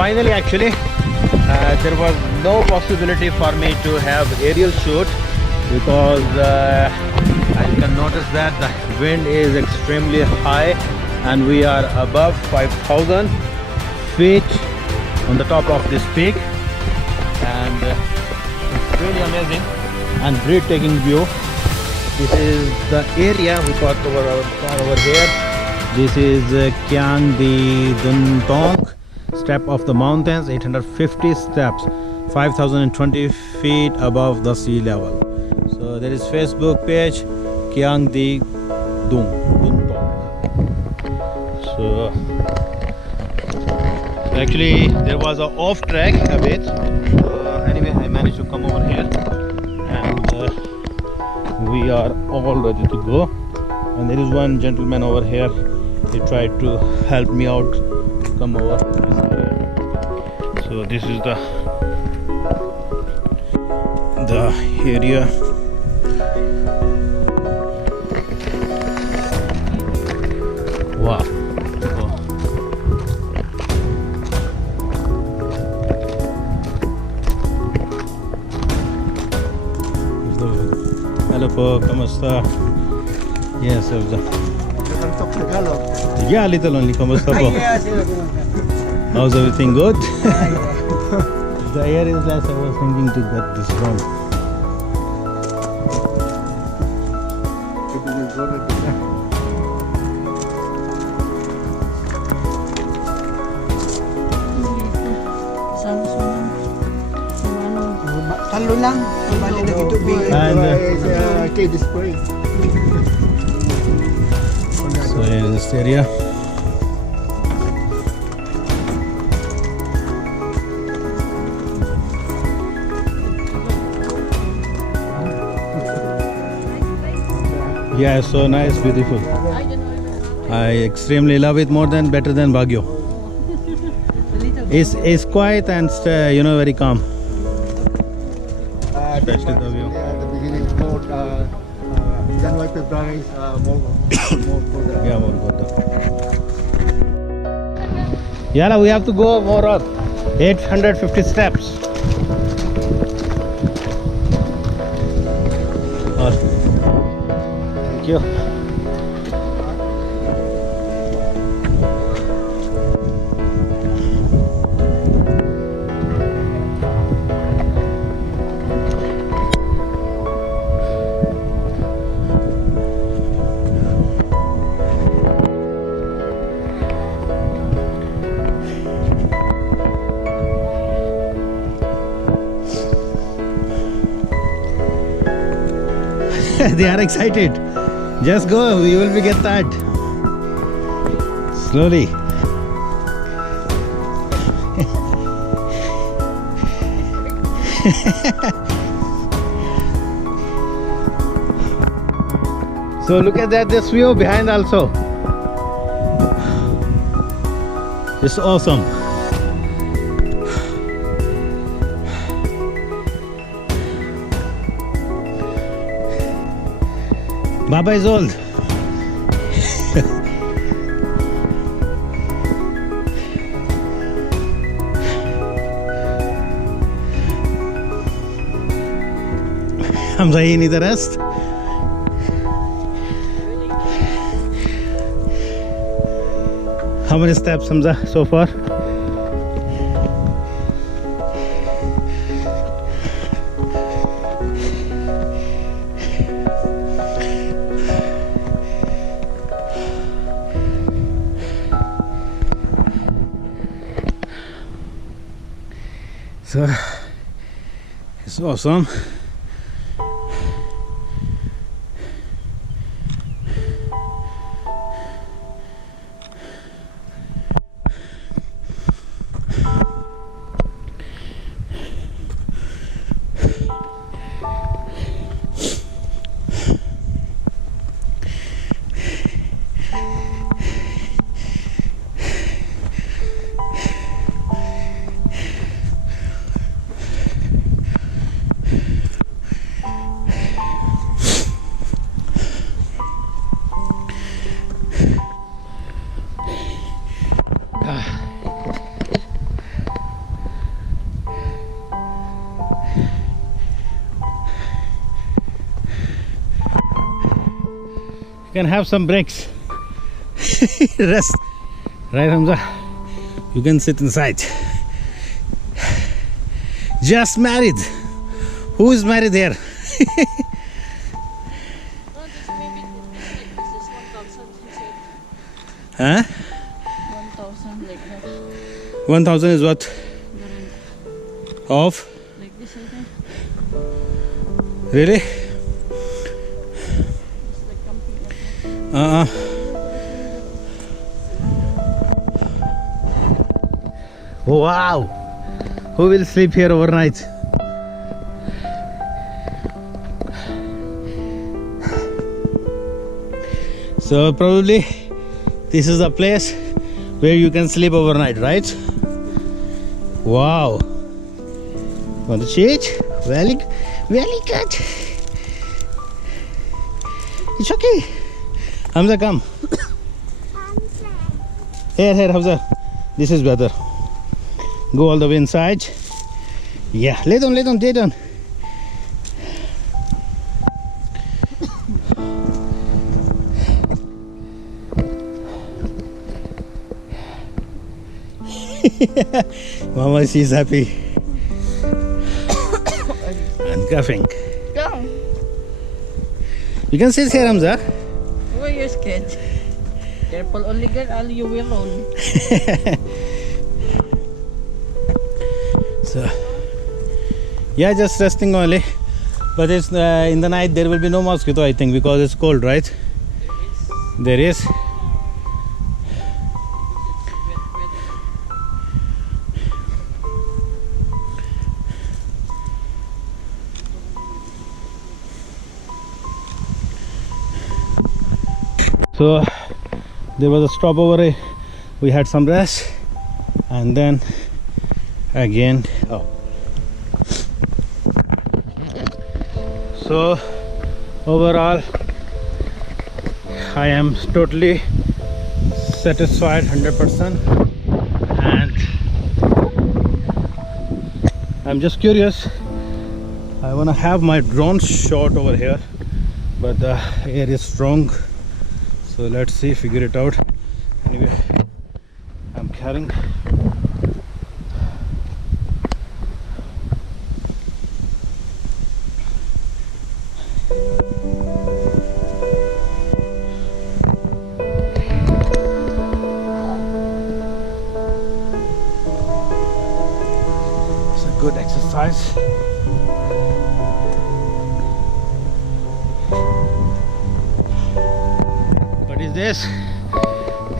finally, actually, there was no possibility for me to have aerial shoot because as you can notice that the wind is extremely high and we are above 5,000 feet on the top of this peak, and it's really amazing and breathtaking view. This is the area we got over here. This is Kiyang Di Duntong, step of the mountains, 850 steps, 5,020 feet above the sea level. So there is Facebook page Kiyang Di Duntong. So actually there was a off track a bit. Anyway, I managed to come over here and we are all ready to go. And there is one gentleman over here. He tried to help me out to come over this area. So this is the area. Wow. Hello po, kamusta? Yes, sir. Yeah, a little only. Kamusta po? How's everything good? The air is less. I was thinking to get this wrong. Talo lang, bali na ito big kid spray. So here is this area. Yeah, so nice, beautiful. I extremely love it, better than Baguio. It's quiet and very calm. Especially the view. The beginning more January, February is more colder. Yeah, more colder. Yeah, we have to go more up. 850 steps. Thank you. They are excited. Just go, you will be get tired. Slowly. So look at that, this view behind also. It's awesome. Baba is old. Hamza, you need the rest? How many steps, Hamza, so far? So it's awesome. You can have some breaks. Rest. Right, Hamza? You can sit inside. Just married. Who is married here? No, this maybe this is 1,000, he said. Huh? 1,000 like that. 1,000 is what? The rent. Of? Like this, I think. Really? It's like camping like that. Wow! Who will sleep here overnight? So probably this is the place where you can sleep overnight, right? Wow! Want to change? Very good. It's okay. Hamza, come. Here, Hamza. This is better. Go all the way inside. Yeah, lay down. Mama, she's happy. Handcuffing. Come. You can sit here, Hamza. Why are you scared? Careful only, girl. You will roll. So, yeah, just resting only. But it's in the night there will be no mosquito, I think, because it's cold, right? There is. So there was a stopover. We had some rest, and then again. Oh. So overall, I am totally satisfied, 100%, and I'm just curious. I wanna have my drone shot over here, but the air is strong. So let's see, figure it out. Anyway, I'm carrying. It's a good exercise. This,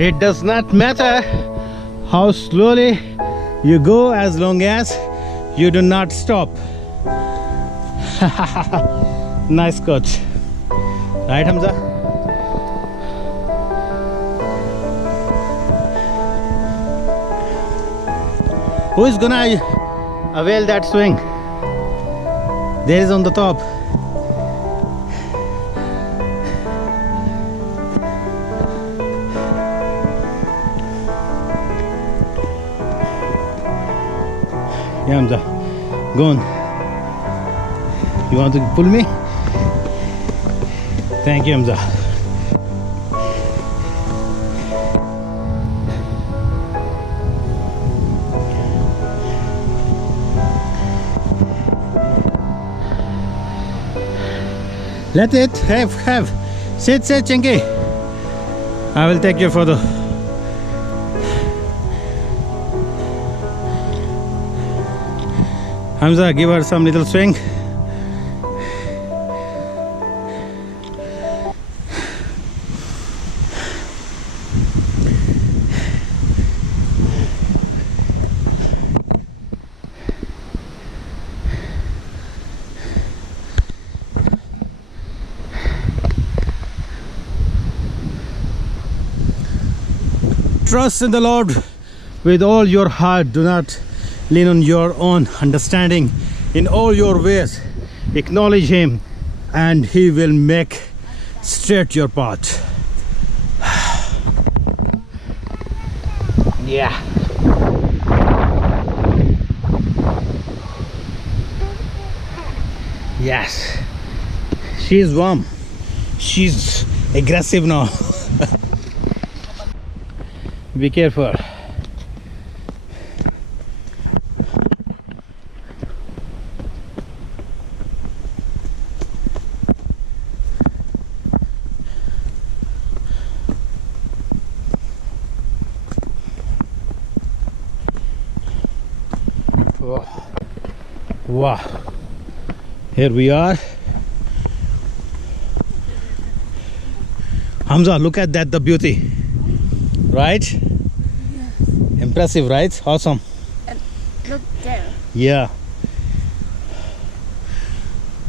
it does not matter how slowly you go as long as you do not stop. Nice coach, right, Hamza? Who is gonna avail that swing? There is on the top. Yeah, Hamza, go on. You want to pull me? Thank you, Hamza. Let it have. Sit, Chinky. I will take your photo. Hamza, give her some little swing. Trust in the Lord with all your heart. Do not lean on your own understanding. In all your ways acknowledge Him, and He will make straight your path. Yeah. Yes, she is warm. She's aggressive now. Be careful. Wow, here we are. Hamza, look at that, the beauty, right? Impressive, right? Awesome. And look there. Yeah.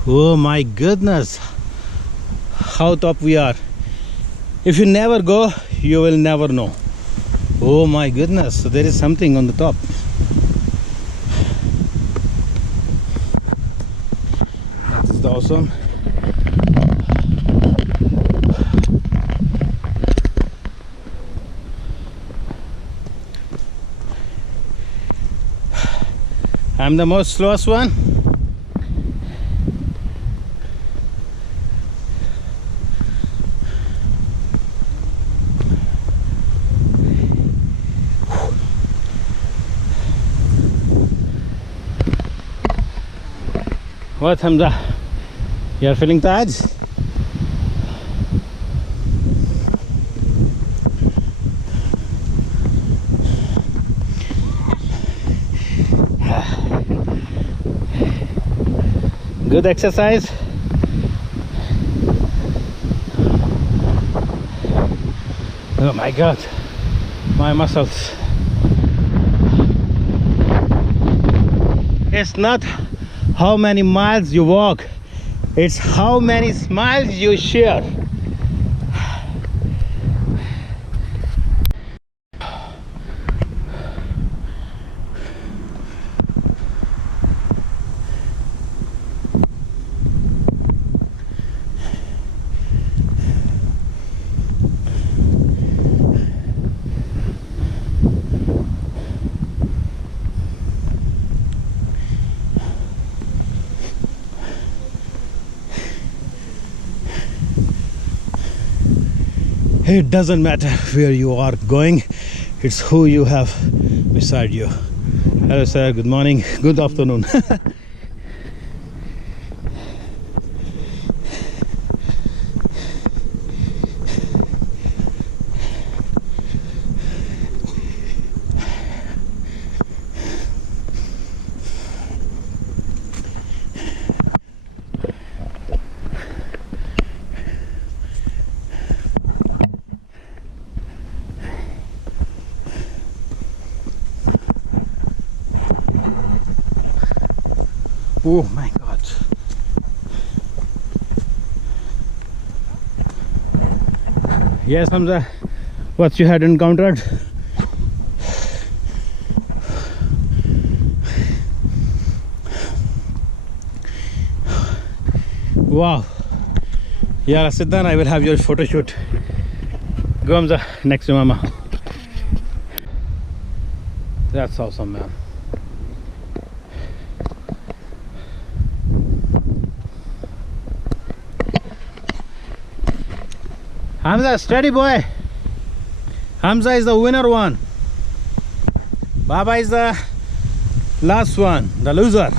Oh my goodness, how top we are. If you never go, you will never know. Oh my goodness, so there is something on the top. That's awesome. I'm the most slowest one. What, Hamza? You are feeling tired? Good exercise. Oh my God, my muscles. It's not how many miles you walk, it's how many smiles you share. It doesn't matter where you are going, it's who you have beside you. Hello sir, good morning, good afternoon. Oh my God. Yes, Hamza, what you had encountered? Wow. Yeah, sit down, I will have your photo shoot. Go, Hamza, next to Mama. That's awesome, man. Hamza, steady boy. Hamza is the winner one. Baba is the last one, the loser.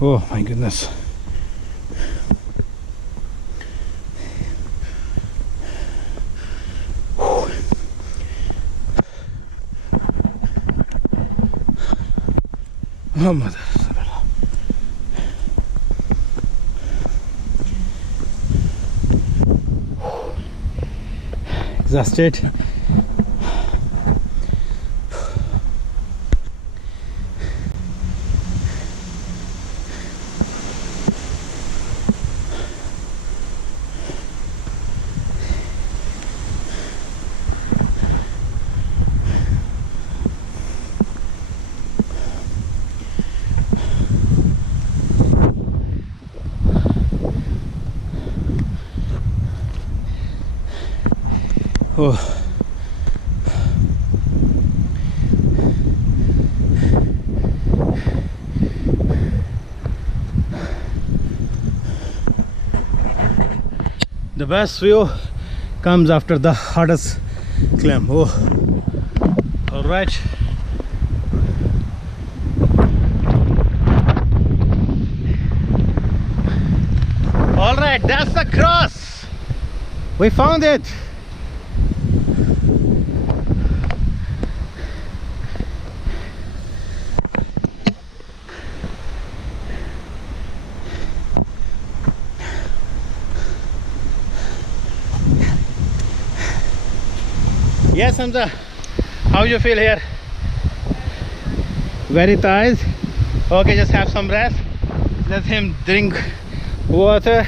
Oh my goodness. Oh mother. Exhausted. Oh. The best view comes after the hardest climb. Oh, all right. All right, that's the cross. We found it. Yes, Hamza. How you feel here? Very tired. Okay, just have some rest. Let him drink water.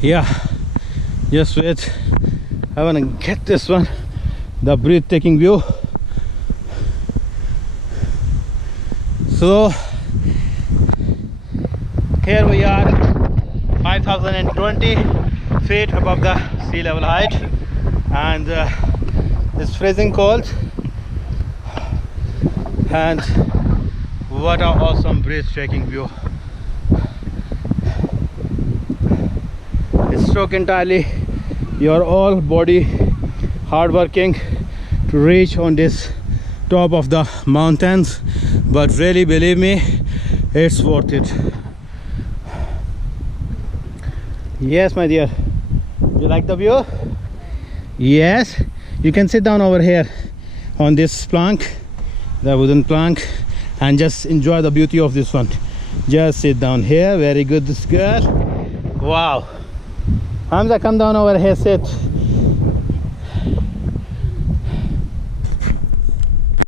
Yeah, just wait. I wanna get this one, the breathtaking view. So here we are, 5020 feet above the sea level height, and it's freezing cold. And what an awesome breathtaking view. It took entirely your all body hard working to reach on this top of the mountains, but really believe me, it's worth it. Yes, my dear, you like the view? Yes, you can sit down over here on this plank, the wooden plank, and just enjoy the beauty of this one. Just sit down here. Very good, this girl. Wow. Hamza, come down over here, sit.